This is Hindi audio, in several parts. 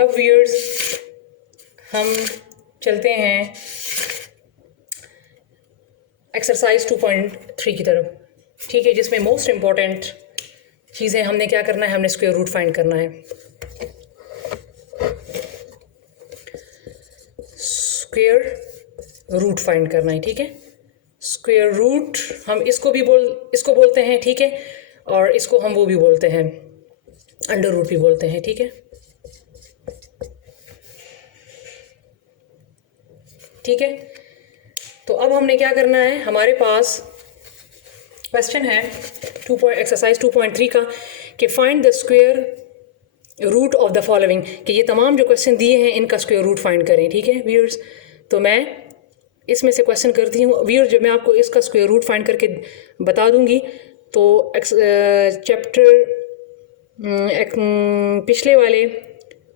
अब व्यूअर्स हम चलते हैं एक्सरसाइज 2.3 की तरफ, ठीक है, जिसमें मोस्ट इम्पॉर्टेंट चीज़ें हमने क्या करना है, हमने स्क्वायर रूट फाइंड करना है। स्क्वायर रूट फाइंड करना है, ठीक है। स्क्वायर रूट हम इसको बोलते हैं, ठीक है, और इसको हम वो भी बोलते हैं, अंडर रूट भी बोलते हैं, ठीक है। ठीक है, तो अब हमने क्या करना है, हमारे पास क्वेश्चन है एक्सरसाइज 2.3 का कि find the square root of the following, कि ये तमाम जो क्वेश्चन दिए हैं इनका स्क्वायर रूट फाइंड करें, ठीक है व्यूअर्स। तो मैं इसमें से क्वेश्चन करती हूँ व्यूअर्स, जब मैं आपको इसका स्क्वायर रूट फाइंड करके बता दूंगी तो चैप्टर पिछले वाले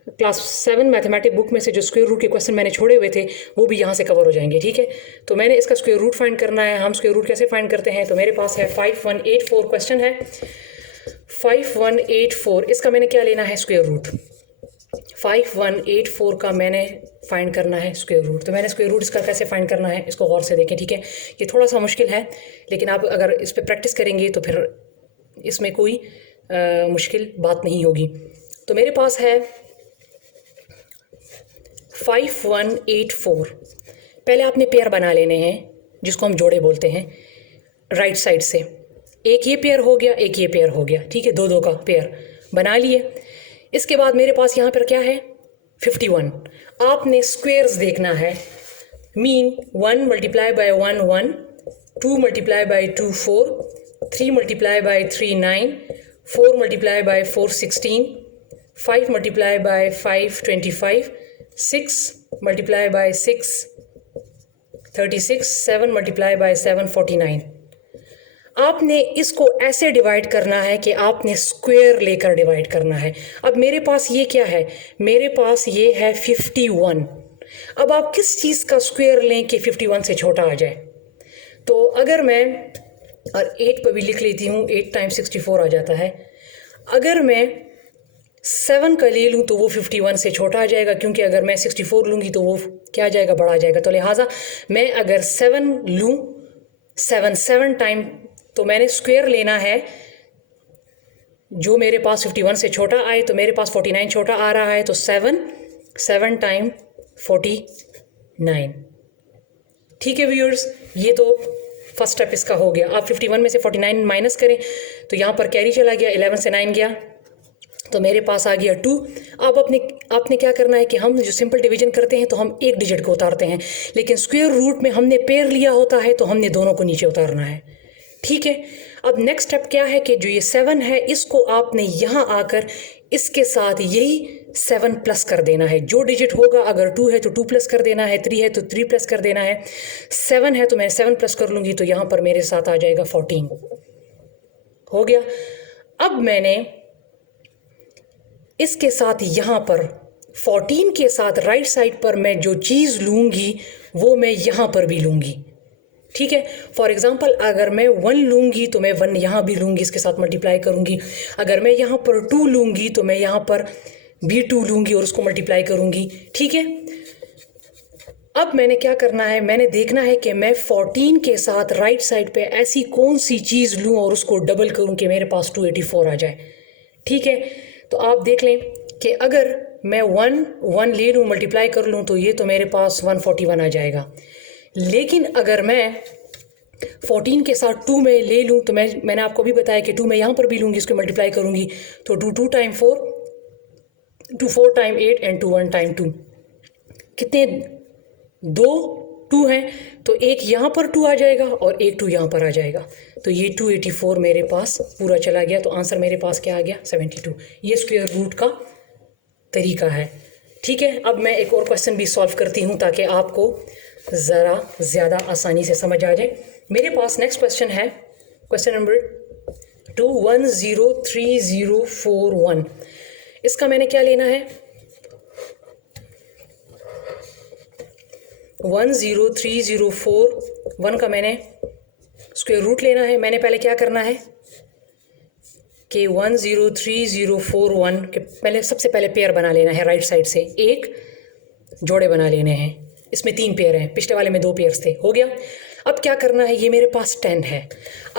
क्लास 7 मैथमेटिक्स बुक में से जो स्क्वायर रूट के क्वेश्चन मैंने छोड़े हुए थे वो भी यहाँ से कवर हो जाएंगे, ठीक है। तो मैंने इसका स्क्वायर रूट फाइंड करना है। हम स्क्वायर रूट कैसे फाइंड करते हैं, तो मेरे पास है 5184 क्वेश्चन है 5184। इसका मैंने क्या लेना है, स्क्वायर रूट। 5184 का मैंने फाइंड करना है स्क्वायर रूट। तो मैंने स्क्वायर रूट इसका कैसे फाइंड करना है, इसको गौर से देखें, ठीक है। ये थोड़ा सा मुश्किल है, लेकिन आप अगर इस पर प्रैक्टिस करेंगे तो फिर इसमें कोई मुश्किल बात नहीं होगी। तो मेरे पास है 5184। पहले आपने पेयर बना लेने हैं जिसको हम जोड़े बोलते हैं, राइट साइड से। एक ये पेयर हो गया, एक ये पेयर हो गया, ठीक है, दो दो का पेयर बना लिए। इसके बाद मेरे पास यहाँ पर क्या है, 51। आपने स्क्वेयर्स देखना है, mean 1 multiply by 1 1, 2 multiply by 2 4, 3 multiply by 3 9, 4 multiply by 4 16, 5 multiply by 5 25, 6 multiply by 6 36, 7 multiply by 7 49। आपने इसको ऐसे डिवाइड करना है कि आपने स्क्वायर लेकर डिवाइड करना है। अब मेरे पास ये क्या है, मेरे पास ये है 51। अब आप किस चीज़ का स्क्वायर लें कि 51 से छोटा आ जाए। तो अगर मैं और 8 पर भी लिख लेती हूँ, 8 टाइम्स 64 आ जाता है। अगर मैं 7 का ले लूँ तो वो 51 से छोटा आ जाएगा, क्योंकि अगर मैं 64 लूँगी तो वो क्या आ जाएगा, बड़ा आ जाएगा। तो लिहाजा मैं अगर 7 लूँ, 7 टाइम, तो मैंने स्क्वायर लेना है जो मेरे पास 51 से छोटा आए। तो मेरे पास 49 छोटा आ रहा है, तो 7 टाइम 49, ठीक है व्यूअर्स। ये तो फर्स्ट स्टेप इसका हो गया। आप 51 में से 49 माइनस करें तो यहाँ पर कैरी चला गया, 11 से 9 गया, तो मेरे पास आ गया 2। अब आपने क्या करना है कि हम जो सिंपल डिवीजन करते हैं तो हम एक डिजिट को उतारते हैं, लेकिन स्क्वायर रूट में हमने पेयर लिया होता है तो हमने दोनों को नीचे उतारना है, ठीक है। अब नेक्स्ट स्टेप क्या है कि जो ये 7 है इसको आपने यहाँ आकर इसके साथ यही 7 प्लस कर देना है। जो डिजिट होगा, अगर 2 है तो 2 प्लस कर देना है, 3 है तो 3 प्लस कर देना है, 7 है तो मैं 7 प्लस कर लूँगी, तो यहाँ पर मेरे साथ आ जाएगा 14, हो गया। अब मैंने इसके साथ यहाँ पर 14 के साथ राइट साइड पर मैं जो चीज़ लूँगी वो मैं यहाँ पर भी लूँगी, ठीक है। फॉर एग्जाम्पल अगर मैं 1 लूँगी तो मैं 1 यहाँ भी लूँगी, इसके साथ मल्टीप्लाई करूँगी। अगर मैं यहाँ पर 2 लूँगी तो मैं यहाँ पर भी 2 लूँगी और उसको मल्टीप्लाई करूँगी, ठीक है। अब मैंने क्या करना है, मैंने देखना है कि मैं 14 के साथ राइट साइड पे ऐसी कौन सी चीज़ लूँ और उसको डबल करूँ कि मेरे पास 284 आ जाए, ठीक है। तो आप देख लें कि अगर मैं 1 ले लूँ, मल्टीप्लाई कर लूँ, तो ये तो मेरे पास 141 आ जाएगा। लेकिन अगर मैं 14 के साथ 2 में ले लूँ तो मैंने आपको भी बताया कि 2 मैं यहाँ पर भी लूँगी, इसको मल्टीप्लाई करूँगी, तो 2 टाइम 4, 2 4 टाइम 8 एंड 2 1 टाइम 2, कितने 2 2 हैं, तो एक यहाँ पर 2 आ जाएगा और एक 2 यहाँ पर आ जाएगा, तो ये 284 मेरे पास पूरा चला गया। तो आंसर मेरे पास क्या आ गया, 72। ये स्क्वायर रूट का तरीका है, ठीक है। अब मैं एक और क्वेश्चन भी सॉल्व करती हूँ ताकि आपको ज़रा ज़्यादा आसानी से समझ आ जाए। मेरे पास नेक्स्ट क्वेश्चन है, क्वेश्चन नंबर 210341। इसका मैंने क्या लेना है, 10304 का मैंने स्क्वायर रूट लेना है। मैंने पहले क्या करना है कि 103041 के पहले सबसे पहले पेयर बना लेना है राइट साइड से, एक जोड़े बना लेने हैं। इसमें 3 पेयर हैं, पिछले वाले में 2 पेयर्स थे, हो गया। अब क्या करना है, ये मेरे पास 10 है।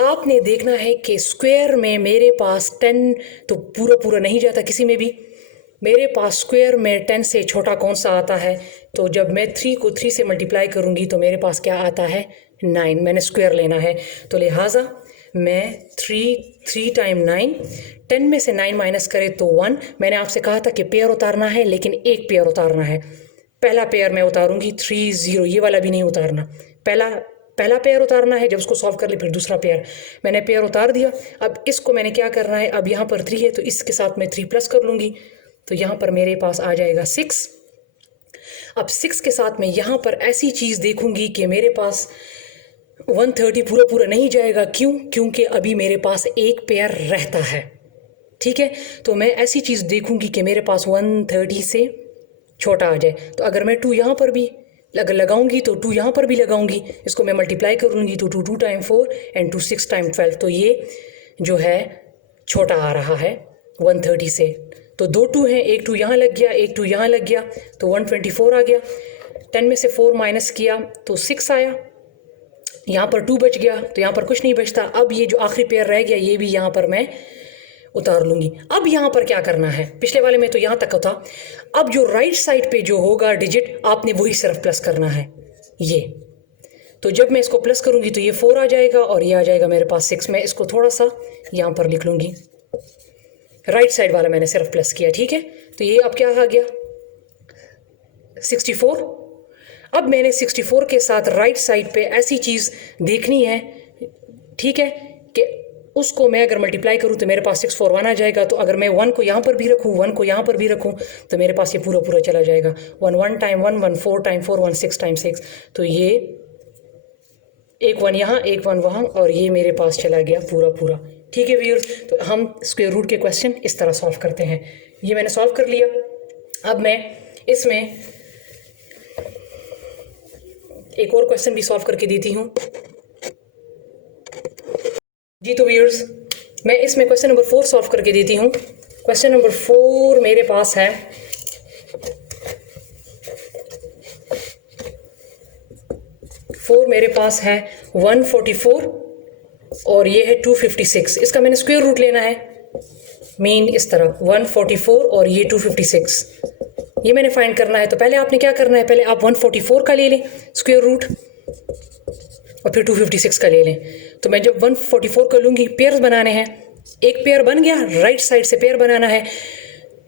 आपने देखना है कि स्क्वायर में मेरे पास 10 तो पूरा पूरा नहीं जाता किसी में भी। मेरे पास स्क्वायर में 10 से छोटा कौन सा आता है, तो जब मैं 3 को 3 से मल्टीप्लाई करूँगी तो मेरे पास क्या आता है, 9। मैंने स्क्वायर लेना है, तो लिहाजा मैं 3 टाइम 9, 10 में से 9 माइनस करें तो 1। मैंने आपसे कहा था कि पेयर उतारना है, लेकिन एक पेयर उतारना है। पहला पेयर मैं उतारूंगी 30, ये वाला भी नहीं उतारना, पहला पेयर उतारना है। जब उसको सॉल्व कर ले फिर दूसरा पेयर। मैंने पेयर उतार दिया। अब इसको मैंने क्या करना है, अब यहाँ पर 3 है तो इसके साथ मैं 3 प्लस कर लूँगी, तो यहाँ पर मेरे पास आ जाएगा 6। अब 6 के साथ मैं यहाँ पर ऐसी चीज़ देखूंगी कि मेरे पास 130 पूरा पूरा नहीं जाएगा। क्यों? क्योंकि अभी मेरे पास एक पेयर रहता है, ठीक है। तो मैं ऐसी चीज़ देखूंगी कि मेरे पास 130 से छोटा आ जाए। तो अगर मैं 2 यहाँ पर भी लगाऊंगी तो 2 यहाँ पर भी लगाऊंगी, इसको मैं मल्टीप्लाई कर लूँगी तो 2 टाइम 4 एंड 2 6 टाइम 12, तो ये जो है छोटा आ रहा है 130 से। तो 2 2 हैं, एक 2 यहाँ लग गया, एक 2 यहाँ लग गया, तो 124 आ गया। 10 में से 4 माइनस किया तो 6 आया। यहाँ पर 2 बच गया, तो यहाँ पर कुछ नहीं बचता। अब ये जो आखिरी पेयर रह गया ये भी यहाँ पर मैं उतार लूँगी। अब यहाँ पर क्या करना है, पिछले वाले में तो यहाँ तक था। अब जो राइट साइड पे जो होगा डिजिट, आपने वही सिर्फ प्लस करना है ये। तो जब मैं इसको प्लस करूँगी तो ये 4 आ जाएगा और ये आ जाएगा मेरे पास 6। मैं इसको थोड़ा सा यहाँ पर लिख लूँगी, राइट साइड वाला मैंने सिर्फ प्लस किया, ठीक है। तो ये अब क्या आ गया 64। अब मैंने 64 के साथ राइट साइड पे ऐसी चीज़ देखनी है, ठीक है, कि उसको मैं अगर मल्टीप्लाई करूँ तो मेरे पास 641 आ जाएगा। तो अगर मैं 1 को यहाँ पर भी रखूँ, 1 को यहाँ पर भी रखूँ, तो मेरे पास ये पूरा पूरा चला जाएगा। 1 टाइम 1, 1 4 टाइम 4, 1 6 टाइम 6, तो ये एक 1 यहाँ, एक 1 वहाँ, और ये मेरे पास चला गया पूरा पूरा, ठीक है व्यूअर्स। तो हम स्क्वायर रूट के क्वेश्चन इस तरह सॉल्व करते हैं। ये मैंने सॉल्व कर लिया। अब मैं इसमें एक और क्वेश्चन भी सॉल्व करके देती हूँ जी। तो व्यूअर्स मैं इसमें क्वेश्चन नंबर 4 सॉल्व करके देती हूँ। क्वेश्चन नंबर 4 मेरे पास है, मेरे पास है 144 और ये है 256। इसका मैंने स्क्वायर रूट लेना है, मीन इस तरह 144 और ये 256, ये मैंने फाइंड करना है। तो पहले आपने क्या करना है, पहले आप 144 का ले लें स्क्वायर रूट और फिर 256 का ले लें। तो मैं जब 144 का लूँगी, पेयर्स बनाने हैं, एक पेयर बन गया, राइट साइड से पेयर बनाना है।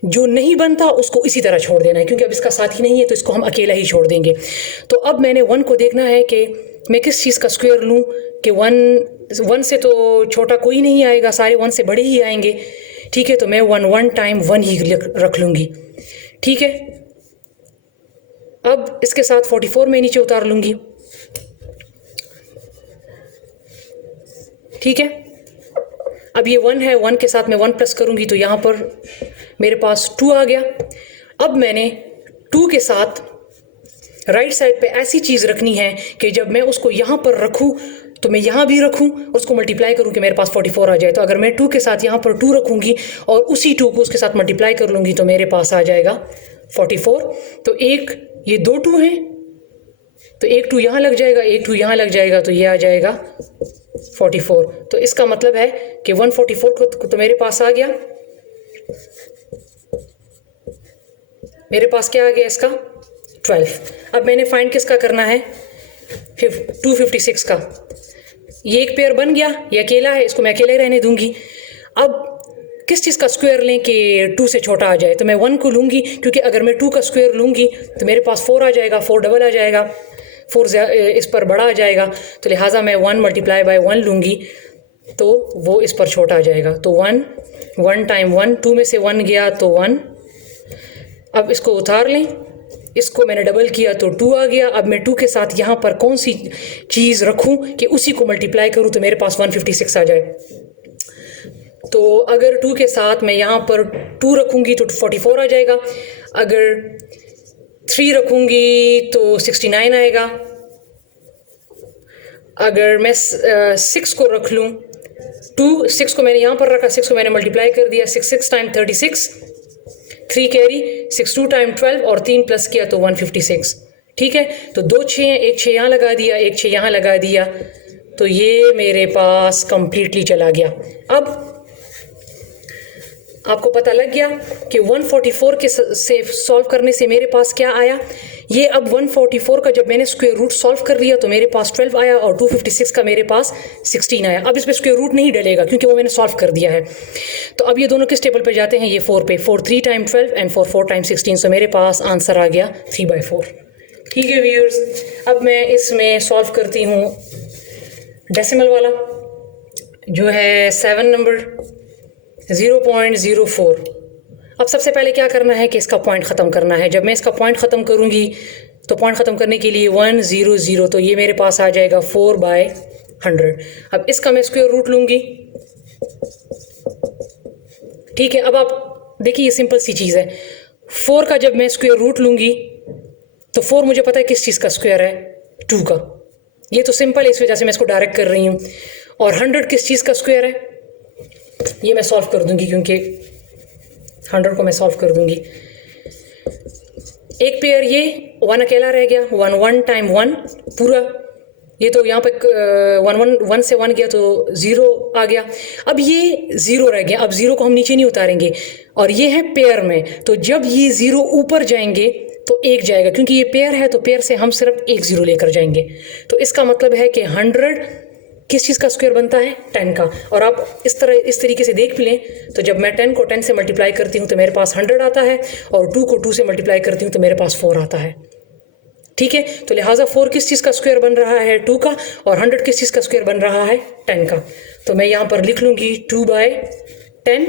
जो नहीं बनता उसको इसी तरह छोड़ देना है, क्योंकि अब इसका साथी नहीं है तो इसको हम अकेला ही छोड़ देंगे। तो अब मैंने 1 को देखना है कि मैं किस चीज़ का स्क्वायर लूँ कि 1 से तो छोटा कोई नहीं आएगा, सारे 1 से बड़े ही आएंगे, ठीक है। तो मैं 1 टाइम 1 ही रख लूँगी, ठीक है। अब इसके साथ 44 में नीचे उतार लूँगी, ठीक है। अब ये 1 है, 1 के साथ मैं 1 प्लस करूँगी तो यहाँ पर मेरे पास 2 आ गया। अब मैंने 2 के साथ राइट साइड पे ऐसी चीज़ रखनी है कि जब मैं उसको यहाँ पर रखूँ तो मैं यहाँ भी रखूँ, उसको मल्टीप्लाई करूँ कि मेरे पास 44 आ जाए। तो अगर मैं 2 के साथ यहाँ पर 2 रखूँगी और उसी 2 को उसके साथ मल्टीप्लाई कर लूँगी तो मेरे पास आ जाएगा 44। तो एक ये 2 2 हैं, तो एक 2 यहाँ लग जाएगा, एक 2 यहाँ लग जाएगा, तो ये आ जाएगा 44। तो इसका मतलब है कि 144 को तो मेरे पास आ गया, मेरे पास क्या आ गया इसका 12। अब मैंने फाइंड किसका करना है, 256 का। ये एक पेयर बन गया, ये अकेला है, इसको मैं अकेले रहने दूंगी। अब किस चीज़ का स्क्वायर लें कि 2 से छोटा आ जाए, तो मैं 1 को लूँगी, क्योंकि अगर मैं 2 का स्क्वायर लूँगी तो मेरे पास 4 आ जाएगा, 4 डबल आ जाएगा, 4 इस पर बड़ा आ जाएगा। तो लिहाजा मैं 1 मल्टीप्लाई बाय 1 लूँगी तो वो इस पर छोटा आ जाएगा। तो 1 टाइम 1, 2 में से 1 गया तो 1। अब इसको उतार लें, इसको मैंने डबल किया तो 2 आ गया। अब मैं 2 के साथ यहाँ पर कौन सी चीज़ रखूँ कि उसी को मल्टीप्लाई करूँ तो मेरे पास 156 आ जाए। तो अगर 2 के साथ मैं यहाँ पर 2 रखूँगी तो 44 आ जाएगा, अगर 3 रखूँगी तो 69 आएगा, अगर मैं 6 को रख लूँ 6 को मैंने यहाँ पर रखा, 6 को मैंने मल्टीप्लाई कर दिया, 6 टाइम 36, 3 कैरी, 6 2 टाइम 12 और 3 प्लस किया तो 156। ठीक है, तो 2 6 हैं, एक 6 यहाँ लगा दिया, एक 6 यहाँ लगा दिया, तो ये मेरे पास कंप्लीटली चला गया। अब आपको पता लग गया कि 144 के से सॉल्व करने से मेरे पास क्या आया। ये अब 144 का जब मैंने स्क्वायर रूट सॉल्व कर लिया तो मेरे पास 12 आया और 256 का मेरे पास 16 आया। अब इसमें स्क्वायर रूट नहीं डलेगा क्योंकि वो मैंने सॉल्व कर दिया है। तो अब ये दोनों किस टेबल पे जाते हैं, ये 4 पे, 4 3 टाइम 12 एंड 4 4 टाइम 16, सो मेरे पास आंसर आ गया 3/4। ठीक है व्यूअर्स, अब मैं इसमें सॉल्व करती हूँ डेसिमल वाला जो है 7 नंबर 0.04। अब सबसे पहले क्या करना है कि इसका पॉइंट ख़त्म करना है। जब मैं इसका पॉइंट ख़त्म करूँगी तो पॉइंट ख़त्म करने के लिए 1 0 0, तो ये मेरे पास आ जाएगा 4/100। अब इसका मैं स्क्वायर रूट लूँगी। ठीक है, अब आप देखिए ये सिंपल सी चीज़ है। 4 का जब मैं स्क्वायर रूट लूँगी तो 4 मुझे पता है किस चीज़ का स्क्वायर है, 2 का। ये तो सिंपल है, इस वजह से मैं इसको डायरेक्ट कर रही हूँ। और 100 किस चीज़ का स्क्वायर है, ये मैं सॉल्व कर दूंगी क्योंकि 100 को मैं सॉल्व कर दूंगी। एक पेयर ये 1 अकेला रह गया, 1 1 टाइम 1 पूरा, ये तो यहाँ पे 1 से 1 गया तो 0 आ गया। अब ये 0 रह गया, अब 0 को हम नीचे नहीं उतारेंगे और ये है पेयर में, तो जब ये 0 ऊपर जाएंगे तो 1 जाएगा, क्योंकि ये पेयर है तो पेयर से हम सिर्फ 1 0 लेकर जाएंगे। तो इसका मतलब है कि 100 किस चीज़ का स्क्वायर बनता है, 10 का। और आप इस तरीके से देख भी लें तो जब मैं 10 को 10 से मल्टीप्लाई करती हूँ तो मेरे पास 100 आता है और 2 को 2 से मल्टीप्लाई करती हूँ तो मेरे पास 4 आता है। ठीक है, तो लिहाजा 4 किस चीज़ का स्क्वायर बन रहा है, 2 का, और 100 किस चीज़ का स्क्वायर बन रहा है, 10 का। तो मैं यहाँ पर लिख लूँगी 2/10,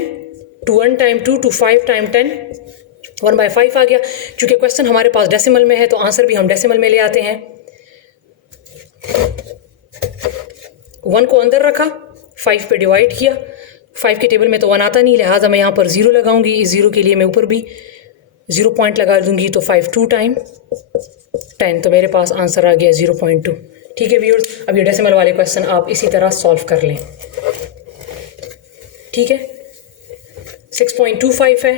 2 1 टाइम 2, 2 5 टाइम 10, 1/5 आ गया। चूँकि क्वेश्चन हमारे पास डेसिमल में है तो आंसर भी हम डेसिमल में ले आते हैं। 1 को अंदर रखा, 5 पे डिवाइड किया, 5 के टेबल में तो 1 आता नहीं, लिहाजा मैं यहाँ पर 0 लगाऊंगी। इस 0 के लिए मैं ऊपर भी 0 पॉइंट लगा दूंगी, तो 5 2 टाइम 10, तो मेरे पास आंसर आ गया 0.2। ठीक है व्यूअर्स, अब ये डेसिमल वाले क्वेश्चन आप इसी तरह सॉल्व कर लें। ठीक है, 6.25 है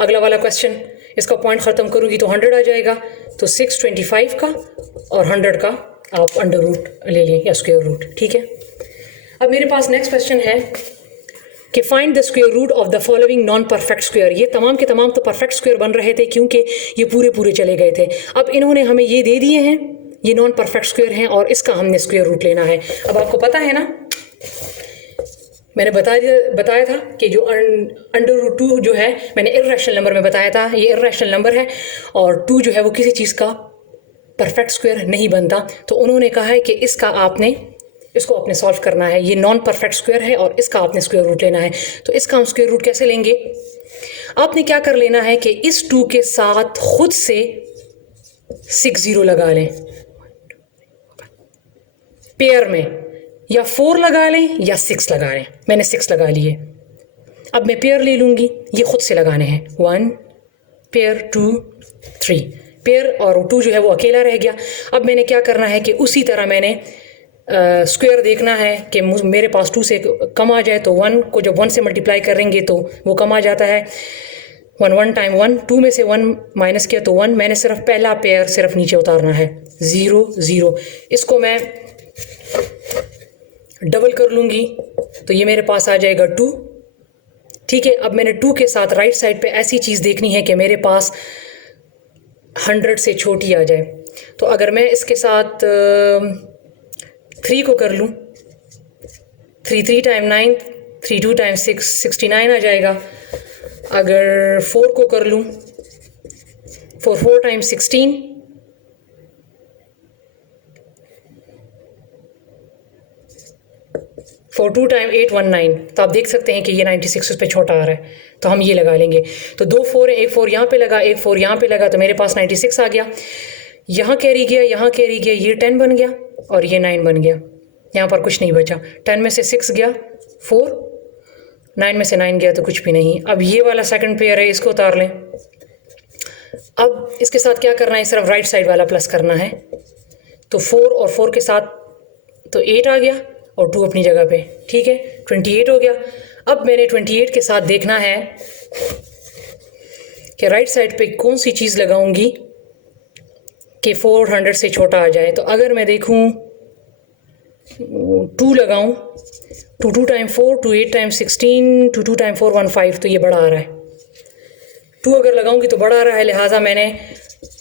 अगला वाला क्वेश्चन, इसका पॉइंट ख़त्म करूँगी तो 100 आ जाएगा, तो 625 का और 100 का आप अंडर रूट ले लें या स्क्वायर रूट। ठीक है, अब मेरे पास नेक्स्ट क्वेश्चन है कि find the square root of the following non perfect square. ये तमाम के तमाम तो परफेक्ट स्क्वायर बन रहे थे क्योंकि ये पूरे चले गए थे। अब इन्होंने हमें ये दे दिए हैं, ये नॉन परफेक्ट स्क्वायर हैं और इसका हमने स्क्वायर रूट लेना है। अब आपको पता है ना, मैंने बताया था कि जो अंडर रूट 2 जो है मैंने इर्रेशनल नंबर में बताया था, ये इर्रेशनल नंबर है और 2 जो है वो किसी चीज़ का परफेक्ट स्क्वायर नहीं बनता। तो उन्होंने कहा है कि इसको आपने सॉल्व करना है। ये नॉन परफेक्ट स्क्वायर है और इसका आपने स्क्वायर रूट लेना है। तो इसका हम स्क्वायर रूट कैसे लेंगे, आपने क्या कर लेना है कि इस 2 के साथ खुद से 6 0 लगा लें पेयर में, या 4 लगा लें या 6 लगा लें। मैंने 6 लगा लिए। अब मैं पेयर ले लूँगी, ये खुद से लगाने हैं, 1 पेयर 2 3 पेयर, और 2 जो है वो अकेला रह गया। अब मैंने क्या करना है कि उसी तरह मैंने स्क्वायर देखना है कि मेरे पास 2 से कम आ जाए, तो 1 को जब 1 से मल्टीप्लाई करेंगे तो वो कम आ जाता है। 1 1 टाइम 1, 2 में से 1 माइनस किया तो 1, मैंने सिर्फ पहला पेयर सिर्फ नीचे उतारना है, 0 0। इसको मैं डबल कर लूँगी तो ये मेरे पास आ जाएगा 2। ठीक है, अब मैंने 2 के साथ राइट साइड पे ऐसी चीज़ देखनी है कि मेरे पास 100 से छोटी आ जाए। तो अगर मैं इसके साथ 3 को कर लूँ, 3 3 टाइम 9, 3 2 टाइम 6 69 आ जाएगा। अगर 4 को कर लूँ, 4 4 टाइम 16, 4 2 टाइम 8 19, तो आप देख सकते हैं कि ये 96 उस पर छोटा आ रहा है, तो हम ये लगा लेंगे। तो 2 4 है, एक 4 यहाँ पे लगा, एक 4 यहाँ पे लगा, तो मेरे पास 96 आ गया। यहाँ कैरी गया, यहाँ कैरी गया, ये 10 बन गया और ये 9 बन गया। यहाँ पर कुछ नहीं बचा, 10 में से 6 गया 4, 9 में से 9 गया तो कुछ भी नहीं। अब ये वाला सेकंड पेयर है, इसको उतार लें। अब इसके साथ क्या करना है, सिर्फ राइट साइड वाला प्लस करना है। तो 4 और 4 के साथ तो 8 आ गया और 2 अपनी जगह पे। ठीक है, 28 हो गया। अब मैंने 28 के साथ देखना है कि राइट साइड पे कौन सी चीज़ लगाऊंगी कि 400 से छोटा आ जाए। तो अगर मैं देखूं 2 लगाऊं, 2 टाइम 4, 2 8 टाइम 16, 2 टाइम 4 15, तो ये बड़ा आ रहा है। 2 अगर लगाऊंगी तो बड़ा आ रहा है, लिहाजा मैंने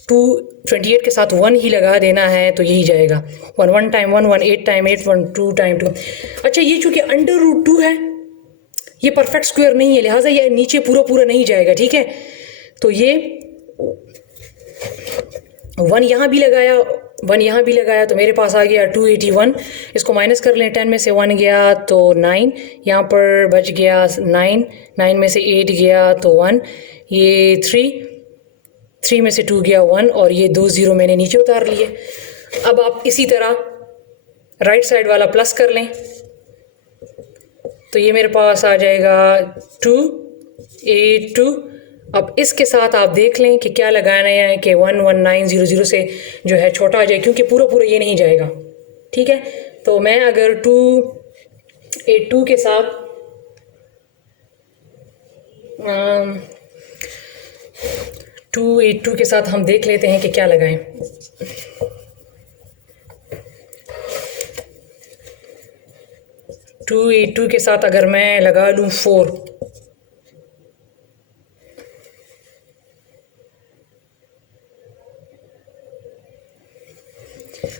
28 के साथ 1 ही लगा देना है, तो यही जाएगा 1 टाइम 1 1, 8 टाइम 8 1, 2 टाइम 2। अच्छा, ये चूँकि √2 है, ये परफेक्ट स्क्वायर नहीं है, लिहाजा ये नीचे पूरा पूरा नहीं जाएगा, ठीक है। तो ये 1 यहाँ भी लगाया, 1 यहाँ भी लगाया, तो मेरे पास आ गया 281। इसको माइनस कर लें, 10 में से 1 गया तो 9, यहाँ पर बच गया 9, 9 में से 8 गया तो 1, ये 3 में से 2 गया 1, और ये 2 0 मैंने नीचे उतार लिए। अब आप इसी तरह राइट साइड वाला प्लस कर लें, तो ये मेरे पास आ जाएगा 282। अब इसके साथ आप देख लें कि क्या लगाना है कि 11900 से जो है छोटा आ जाए, क्योंकि पूरा पूरा ये नहीं जाएगा, ठीक है। तो मैं अगर 282 के साथ 282 के साथ हम देख लेते हैं कि क्या लगाएं। टू 282 के साथ अगर मैं लगा लूँ 4,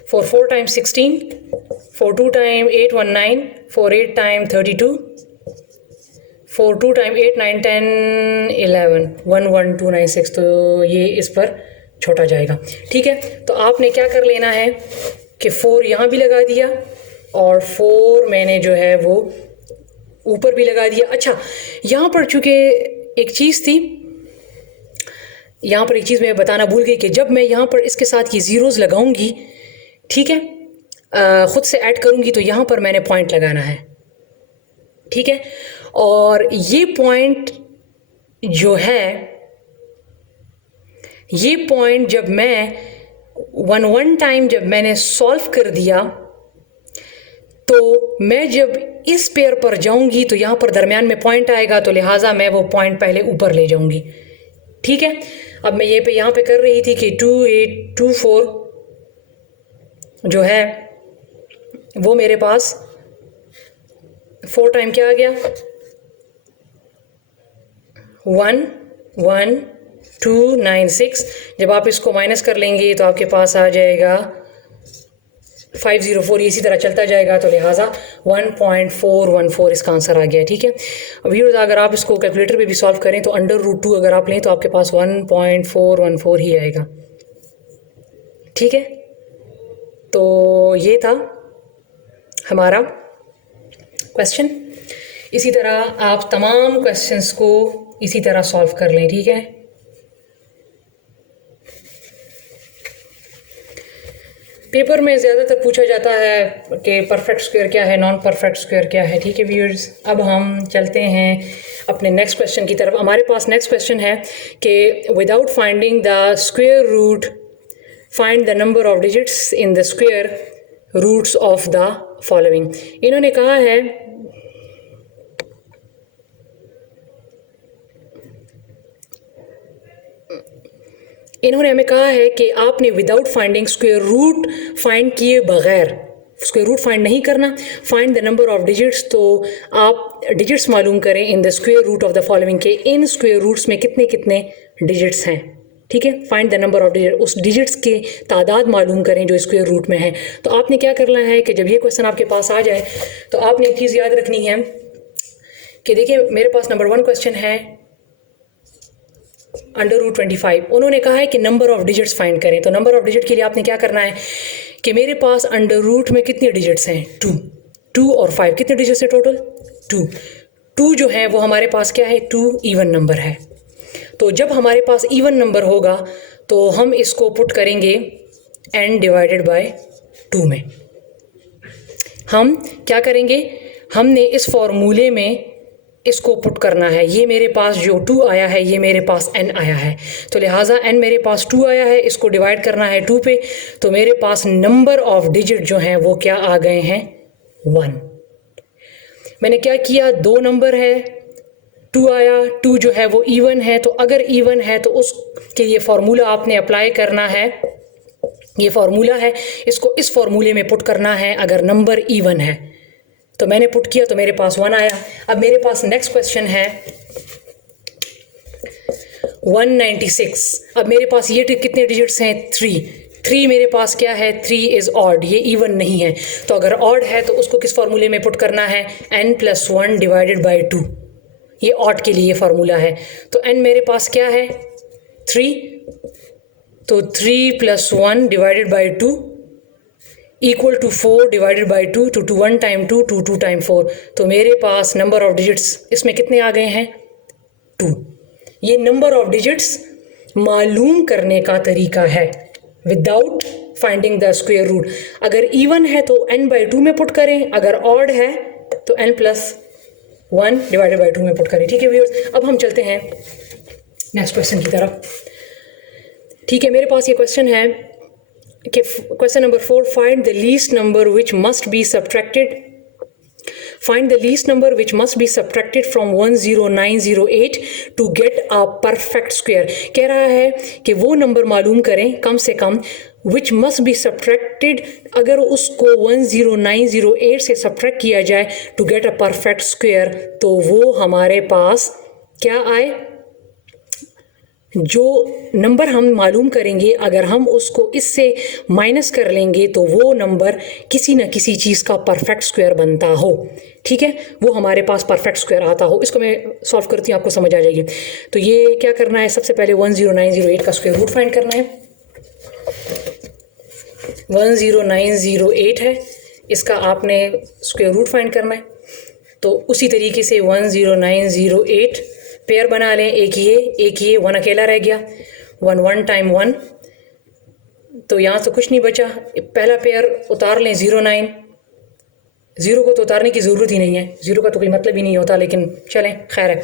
4 टाइम 16, 4 टाइम 8 19, 4 टाइम 32, 4 टाइम 8 9 10 11, 11296, तो ये इस पर छोटा जाएगा, ठीक है। तो आपने क्या कर लेना है कि 4 यहाँ भी लगा दिया और 4 मैंने जो है वो ऊपर भी लगा दिया। अच्छा, यहाँ पर चूँकि एक चीज़ थी, यहाँ पर एक चीज़ मैं बताना भूल गई कि जब मैं यहाँ पर इसके साथ ये ज़ीरोज़ लगाऊंगी, ठीक है, ख़ुद से ऐड करूंगी, तो यहाँ पर मैंने पॉइंट लगाना है, ठीक है। और ये पॉइंट जो है, ये पॉइंट जब मैं 1 टाइम जब मैंने सॉल्व कर दिया, तो मैं जब इस पेयर पर जाऊंगी तो यहाँ पर दरमियान में पॉइंट आएगा, तो लिहाजा मैं वो पॉइंट पहले ऊपर ले जाऊंगी, ठीक है। अब मैं ये यहाँ पे कर रही थी कि 2824 जो है वो मेरे पास 4 टाइम क्या आ गया, 11296। जब आप इसको माइनस कर लेंगे तो आपके पास आ जाएगा 504, इसी तरह चलता जाएगा, तो लिहाजा 1.414 इसका आंसर आ गया, ठीक है। व्यूअर्स, अगर आप इसको कैलकुलेटर पे भी सॉल्व करें तो √2 अगर आप लें तो आपके पास 1.414 ही आएगा, ठीक है। तो ये था हमारा क्वेश्चन। इसी तरह आप तमाम क्वेश्चंस को इसी तरह सॉल्व कर लें, ठीक है। पेपर में ज़्यादातर पूछा जाता है कि परफेक्ट स्क्वायर क्या है, नॉन परफेक्ट स्क्वायर क्या है, ठीक है व्यूअर्स। अब हम चलते हैं अपने नेक्स्ट क्वेश्चन की तरफ। हमारे पास नेक्स्ट क्वेश्चन है कि without finding the square root find the number of digits in the square roots of the following. इन्होंने कहा है इन्होंने हमें कहा है कि आपने without finding square root find किए बगैर, स्क्वायर रूट फाइंड नहीं करना, find the number of digits, तो आप डिजिट्स मालूम करें in the square root of the following के इन स्क्वायर रूट्स में कितने कितने डिजिट्स हैं, ठीक है। Find the number of digit, उस डिजिट्स की तादाद मालूम करें जो स्क्वायर रूट में है। तो आपने क्या करना है कि जब ये क्वेश्चन आपके पास आ जाए तो आपने एक चीज़ याद रखनी है कि देखिए मेरे पास नंबर 1 क्वेश्चन है √25। उन्होंने कहा है कि नंबर ऑफ डिजिट्स फाइंड करें। तो नंबर ऑफ डिजिट के लिए आपने क्या करना है कि मेरे पास अंडर रूट में कितने डिजिट्स हैं, 2 और 5, कितने डिजिट्स हैं टोटल, 2 जो है वो हमारे पास क्या है, 2 इवन नंबर है। तो जब हमारे पास इवन नंबर होगा तो हम इसको पुट करेंगे n डिवाइडेड बाय 2 में। हम क्या करेंगे, हमने इस फॉर्मूले में इसको पुट करना है। ये मेरे पास जो 2 आया है ये मेरे पास n आया है, तो लिहाजा n मेरे पास 2 आया है, इसको डिवाइड करना है 2 पे, तो मेरे पास नंबर ऑफ डिजिट जो हैं वो क्या आ गए हैं, 1। मैंने क्या किया, 2 नंबर है, 2 आया, 2 जो है वो इवन है, तो अगर इवन है तो उसके ये फार्मूला आपने अप्लाई करना है, ये फार्मूला है, इसको इस फार्मूले में पुट करना है अगर नंबर इवन है। तो मैंने पुट किया तो मेरे पास 1 आया। अब मेरे पास नेक्स्ट क्वेश्चन है 196। अब मेरे पास ये कितने डिजिट्स हैं, 3 मेरे पास क्या है, 3 इज़ ऑड, ये इवन नहीं है। तो अगर ऑड है तो उसको किस फार्मूले में पुट करना है, n+1 डिवाइडेड बाई 2, ये ऑड के लिए फार्मूला है। तो n मेरे पास क्या है, 3, तो 3 + 1 divided by 2 equal to 4 divided by 2, to 1 time 2, 2 time 4। तो मेरे पास नंबर ऑफ डिजिट्स इसमें कितने आ गए हैं, 2। ये नंबर ऑफ डिजिट्स मालूम करने का तरीका है without finding the square root. अगर इवन है तो n/2 में पुट करें, अगर ऑड है तो n+1 डिवाइडेड बाई 2 में पुट करें। ठीक है व्यूअर्स, अब हम चलते हैं नेक्स्ट क्वेश्चन की तरफ। ठीक है, मेरे पास ये क्वेश्चन है कि question number 4, find the least number which must be subtracted, find the least number which must be subtracted from 10908 to get a perfect square. कह रहा है कि वो नंबर मालूम करें कम से कम विच मस्ट बी सब्ट्रैक्टेड, अगर उसको 10908 से सब्ट्रैक्ट किया जाए to get a perfect square, तो वो हमारे पास क्या आए, जो नंबर हम मालूम करेंगे अगर हम उसको इससे माइनस कर लेंगे तो वो नंबर किसी न किसी चीज़ का परफेक्ट स्क्वायर बनता हो। ठीक है, वो हमारे पास परफेक्ट स्क्वायर आता हो। इसको मैं सॉल्व करती हूँ, आपको समझ आ जाएगी। तो ये क्या करना है, सबसे पहले 10908 का स्क्वायर रूट फाइंड करना है। 10908 है, इसका आपने स्क्वायर रूट फाइंड करना है। तो उसी तरीके से 10908 पेयर बना लें, एक ये 1 अकेला रह गया, 1 टाइम 1, तो यहाँ से कुछ नहीं बचा। पहला पेयर उतार लें 09, 0 को तो उतारने की ज़रूरत ही नहीं है, 0 का तो कोई मतलब ही नहीं होता, लेकिन चलें खैर है।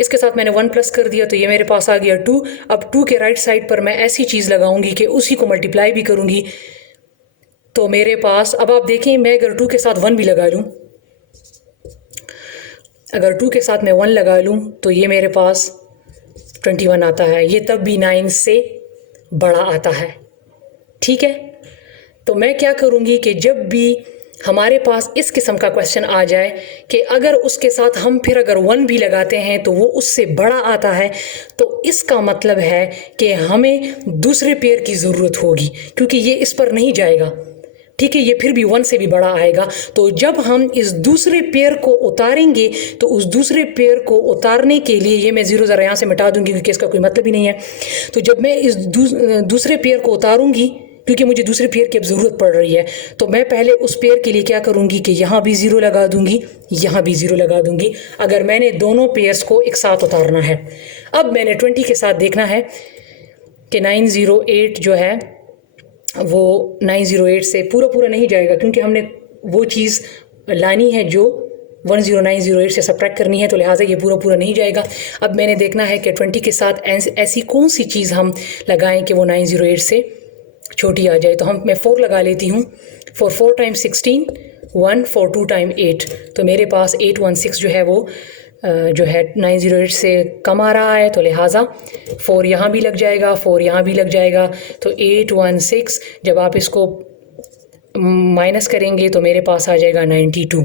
इसके साथ मैंने 1 प्लस कर दिया, तो ये मेरे पास आ गया 2। अब 2 के राइट साइड पर मैं ऐसी चीज़ लगाऊंगी कि उसी को मल्टीप्लाई भी करूँगी। तो मेरे पास, अब आप देखें, मैं अगर 2 के साथ 1 भी लगा लूँ, अगर 2 के साथ मैं 1 लगा लूँ तो ये मेरे पास 21 आता है। ये तब भी 9 से बड़ा आता है। ठीक है, तो मैं क्या करूँगी कि जब भी हमारे पास इस किस्म का क्वेश्चन आ जाए कि अगर उसके साथ हम फिर अगर 1 भी लगाते हैं तो वो उससे बड़ा आता है, तो इसका मतलब है कि हमें दूसरे पेयर की ज़रूरत होगी, क्योंकि ये इस पर नहीं जाएगा। ठीक है, ये फिर भी 1 से भी बड़ा आएगा। तो जब हम इस दूसरे पेयर को उतारेंगे तो उस दूसरे पेयर को उतारने के लिए, ये मैं 0 ज़रा यहाँ से मिटा दूंगी क्योंकि इसका कोई मतलब ही नहीं है। तो जब मैं इस दूसरे पेयर को उतारूंगी, क्योंकि मुझे दूसरे पेयर की अब ज़रूरत पड़ रही है, तो मैं पहले उस पेयर के लिए क्या करूँगी कि यहाँ भी 0 लगा दूँगी, यहाँ भी 0 लगा दूँगी, अगर मैंने दोनों पेयर्स को एक साथ उतारना है। अब मैंने 20 के साथ देखना है कि 908 जो है वो 908 से पूरा नहीं जाएगा, क्योंकि हमने वो चीज़ लानी है जो 10908 से सब्ट्रैक्ट करनी है, तो लिहाजा ये पूरा नहीं जाएगा। अब मैंने देखना है कि 20 के साथ ऐसी कौन सी चीज़ हम लगाएं कि वो 908 से छोटी आ जाए। तो मैं 4 लगा लेती हूँ। 4 टाइम 16, 1 4 2 टाइम 8, तो मेरे पास 816 जो है वो जो है 908 से कम आ रहा है, तो लिहाजा 4 यहाँ भी लग जाएगा, 4 यहाँ भी लग जाएगा। तो 816 जब आप इसको माइनस करेंगे तो मेरे पास आ जाएगा 92।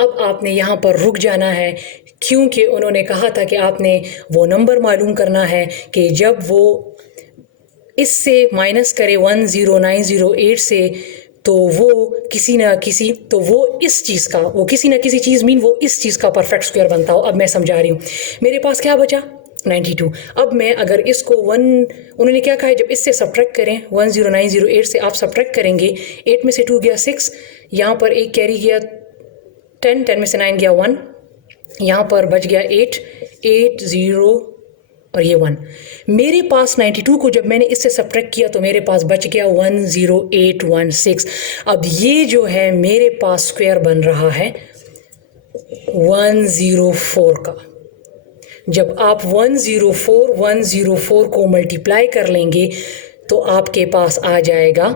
अब आपने यहाँ पर रुक जाना है, क्योंकि उन्होंने कहा था कि आपने वो नंबर मालूम करना है कि जब वो इससे माइनस करे 10908 से, तो वो किसी ना किसी, तो वो इस चीज़ का, वो किसी ना किसी चीज़ मीन वो इस चीज़ का परफेक्ट स्क्वायर बनता हो। अब मैं समझा रही हूँ, मेरे पास क्या बचा 92। अब मैं अगर इसको उन्होंने क्या कहा है, जब इससे सब्ट्रैक्ट करें 10908 से आप सब्ट्रैक्ट करेंगे, 8 में से 2 गया 6, यहाँ पर एक कैरी गया 10, 10 में से 9 गया 1, यहाँ पर बच गया 8, 8 0 और ये 1। मेरे पास 92 को जब मैंने इससे सब्ट्रैक्ट किया तो मेरे पास बच गया 10816। अब ये जो है मेरे पास स्क्वायर बन रहा है 104 का। जब आप 104 को मल्टीप्लाई कर लेंगे तो आपके पास आ जाएगा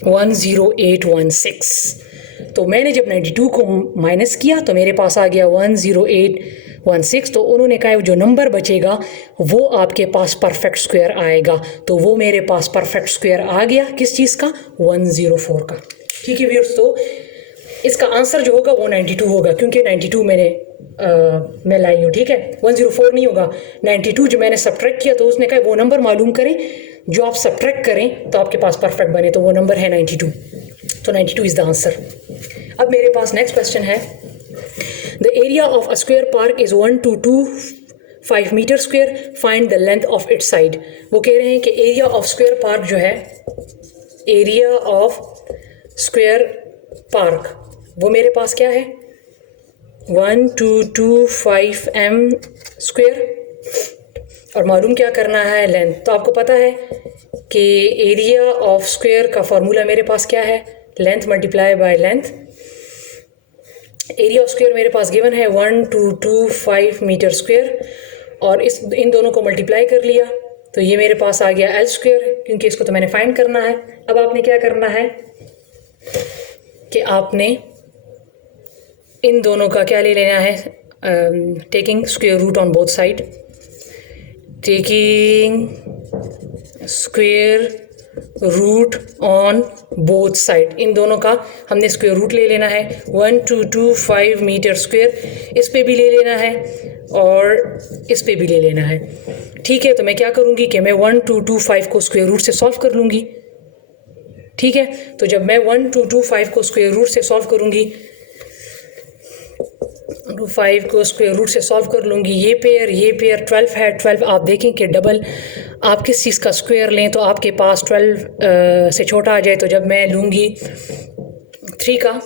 10816। तो मैंने जब 92 को माइनस किया तो मेरे पास आ गया 10816। तो उन्होंने कहा जो नंबर बचेगा वो आपके पास परफेक्ट स्क्वायर आएगा। तो वो मेरे पास परफेक्ट स्क्वायर आ गया किस चीज़ का? 104 का। ठीक है व्यूअर्स, तो इसका आंसर जो होगा वो 92 होगा, क्योंकि 92 मैं लाई हूँ। ठीक है, 104 नहीं होगा। 92 जो मैंने सब्ट्रैक्ट किया तो उसने कहा वो नंबर मालूम करें जो आप सब्ट्रैक्ट करें तो आपके पास परफेक्ट बने, तो वो नंबर है 92। तो 92 इज़ द आंसर। अब मेरे पास नेक्स्ट क्वेश्चन है, the area of a square park is 1225 metre square, find the length of its side. वो कह रहे हैं कि एरिया ऑफ स्क्वायर पार्क जो है, एरिया ऑफ स्क्वायर पार्क वो मेरे पास क्या है? 1225 m स्क्वायर, और मालूम क्या करना है? लेंथ। तो आपको पता है कि एरिया ऑफ स्क्वायर का फार्मूला मेरे पास क्या है? Length multiply by length. Area of square मेरे पास गिवन है 1225 मीटर स्क्वायर, और इन दोनों को मल्टीप्लाई कर लिया तो ये मेरे पास आ गया एल स्क्वायर, क्योंकि इसको तो मैंने फाइंड करना है। अब आपने क्या करना है कि आपने इन दोनों का क्या ले लेना है? Taking square root on both side, taking square root on both side, इन दोनों का हमने स्क्वायर रूट ले लेना है। 1225 मीटर स्क्वायर इस पे भी ले लेना है और इस पे भी ले लेना है। ठीक है, तो मैं क्या करूँगी कि मैं 1225 को स्क्वायर रूट से सॉल्व कर लूँगी। ठीक है, तो जब मैं 1225 को स्क्वायर रूट से सॉल्व करूँगी, 5 को स्क्वायर रूट से सॉल्व कर लूँगी, ये पेयर 12 है। 12 आप देखें कि डबल आप किस चीज़ का स्क्वायर लें तो आपके पास 12 से छोटा आ जाए। तो जब मैं लूँगी 3 का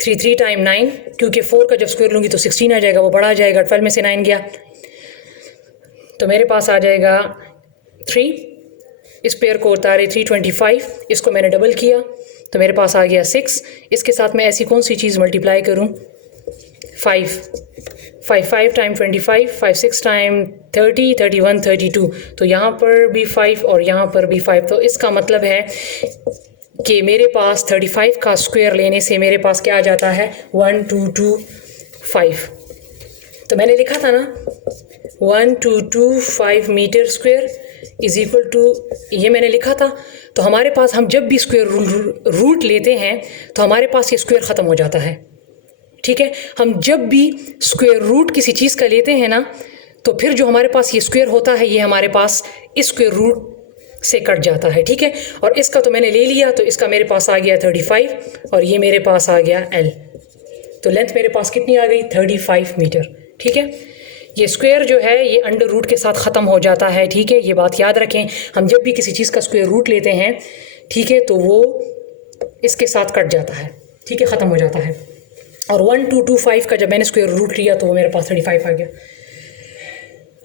3 टाइम 9, क्योंकि 4 का जब स्क्वायर लूँगी तो 16 आ जाएगा, वो बड़ा आ जाएगा। 12 में से 9 गया तो मेरे पास आ जाएगा 3। इस पेयर को उतारे 325, इसको मैंने डबल किया तो मेरे पास आ गया 6। इसके साथ मैं ऐसी कौन सी चीज़ मल्टीप्लाई करूं? 5 टाइम 25, 5 6 टाइम 30, 31 32। तो यहाँ पर भी 5 और यहाँ पर भी 5। तो इसका मतलब है कि मेरे पास 35 का स्क्वायर लेने से मेरे पास क्या आ जाता है? 1225। तो मैंने लिखा था ना 1225 metre square is equal to, ये मैंने लिखा था। तो हमारे पास हम जब भी स्क्वायर रूट लेते हैं तो हमारे पास ये स्क्वायर ख़त्म हो जाता है। ठीक है, हम जब भी स्क्वायर रूट किसी चीज़ का लेते हैं ना तो फिर जो हमारे पास ये स्क्वायर होता है ये हमारे पास इस स्क्वायर रूट से कट जाता है। ठीक है, और इसका तो मैंने ले लिया तो इसका मेरे पास आ गया 35 और ये मेरे पास आ गया L। तो लेंथ मेरे पास कितनी आ गई? 35 मीटर। ठीक है, ये स्क्वायर जो है ये अंडर रूट के साथ ख़त्म हो जाता है। ठीक है, ये बात याद रखें, हम जब भी किसी चीज़ का स्क्वायर रूट लेते हैं, ठीक है, तो वो इसके साथ कट जाता है। ठीक है, ख़त्म हो जाता है। और 1225 का जब मैंने स्क्वायर रूट लिया तो वो मेरे पास 35 आ गया।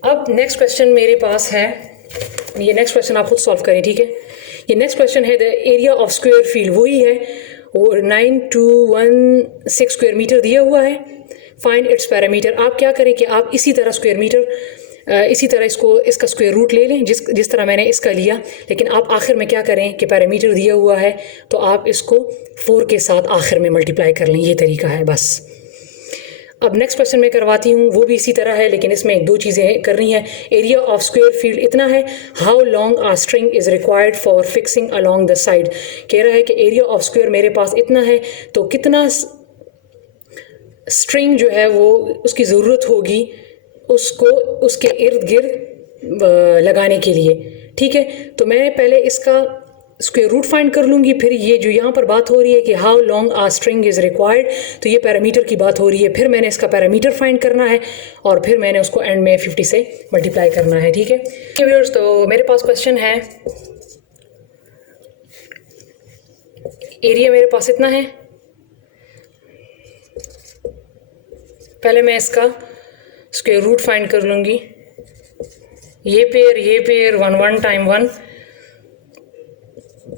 अब नेक्स्ट क्वेश्चन मेरे पास है, ये नेक्स्ट क्वेश्चन आप खुद सॉल्व करें। ठीक है, ये नेक्स्ट क्वेश्चन है the area of square field, वही है, वो 9216 स्क्वायर मीटर दिया हुआ है। Find its parameter. आप क्या करें कि आप इसी तरह इसी तरह इसका स्क्वायर रूट ले लें जिस तरह मैंने इसका लिया, लेकिन आप आखिर में क्या करें कि पैरामीटर दिया हुआ है तो आप इसको 4 के साथ आखिर में मल्टीप्लाई कर लें। ये तरीका है बस। अब नेक्स्ट क्वेश्चन मैं करवाती हूँ, वो भी इसी तरह है, लेकिन इसमें 2 चीज़ें करनी है। एरिया ऑफ स्क्वायर फील्ड इतना है, how long a string is required for fixing along the side. कह रहा है कि एरिया ऑफ स्क्वायर मेरे पास इतना है, तो कितना स्ट्रिंग जो है वो उसकी ज़रूरत होगी उसको उसके इर्द गिर्द लगाने के लिए। ठीक है, तो मैं पहले इसका स्क्वायर रूट फाइंड कर लूँगी, फिर ये जो यहाँ पर बात हो रही है कि how long a string is required, तो ये पैरामीटर की बात हो रही है, फिर मैंने इसका पैरामीटर फाइंड करना है और फिर मैंने उसको एंड में 50 से मल्टीप्लाई करना है। ठीक है व्यूअर्स, तो मेरे पास क्वेश्चन है, एरिया मेरे पास इतना है, पहले मैं इसका स्क्वायर रूट फाइंड कर लूँगी। ये पेयर 1 टाइम 1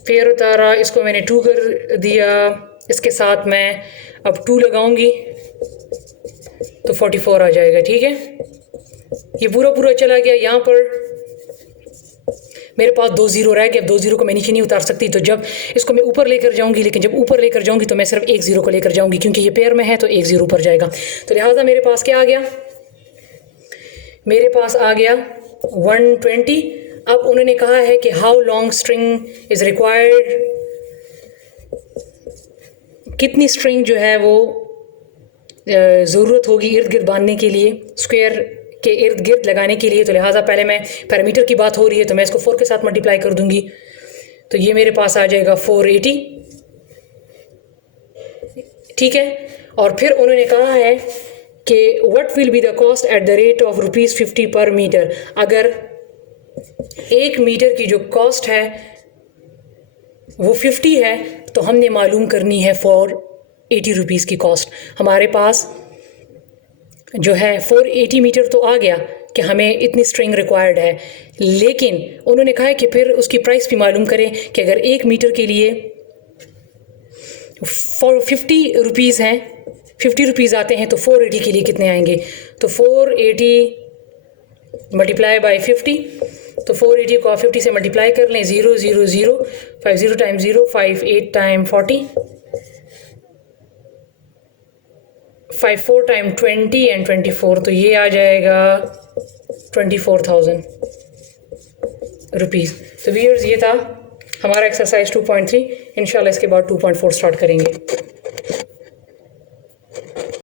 पेयर उतारा, इसको मैंने 2 कर दिया, इसके साथ मैं अब 2 लगाऊंगी तो 44 आ जाएगा। ठीक है, ये पूरा चला गया। यहाँ पर मेरे पास 2 ज़ीरो रह गए, अब 2 ज़ीरो को मैं नीचे नहीं उतार सकती, तो जब इसको मैं ऊपर लेकर जाऊंगी, लेकिन जब ऊपर लेकर जाऊंगी तो मैं सिर्फ 1 ज़ीरो को लेकर जाऊंगी, क्योंकि ये पेयर में है तो 1 ज़ीरो ऊपर जाएगा। तो लिहाजा मेरे पास क्या आ गया, मेरे पास आ गया 120। अब उन्होंने कहा है कि how long string is required, कितनी स्ट्रिंग जो है वो ज़रूरत होगी इर्द गिर्द बांधने के लिए, स्क्वायर के इर्द गिर्द लगाने के लिए। तो लिहाजा पहले मैं पैरामीटर की बात हो रही है तो मैं इसको 4 के साथ मल्टीप्लाई कर दूंगी, तो ये मेरे पास आ जाएगा 480, ठीक है। और फिर उन्होंने कहा है कि what will be the cost at the rate of ₹50 पर मीटर। अगर 1 मीटर की जो कॉस्ट है वो 50 है तो हमने मालूम करनी है ₹480 की कॉस्ट। हमारे पास जो है 480 मीटर तो आ गया कि हमें इतनी स्ट्रिंग रिक्वायर्ड है, लेकिन उन्होंने कहा है कि फिर उसकी प्राइस भी मालूम करें कि अगर 1 मीटर के लिए ₹50 हैं, ₹50 आते हैं तो 480 के लिए कितने आएंगे। तो 480 मल्टीप्लाई बाई 50, तो 480 को आप 50 से मल्टीप्लाई कर लें, 0 0 0 50 टाइम 0 58 टाइम 40 54 टाइम 20 एंड 24, तो ये आ जाएगा ₹24,000। तो व्यूअर्स ये था हमारा एक्सरसाइज 2.3। इंशाल्लाह इसके बाद 2.4 स्टार्ट करेंगे।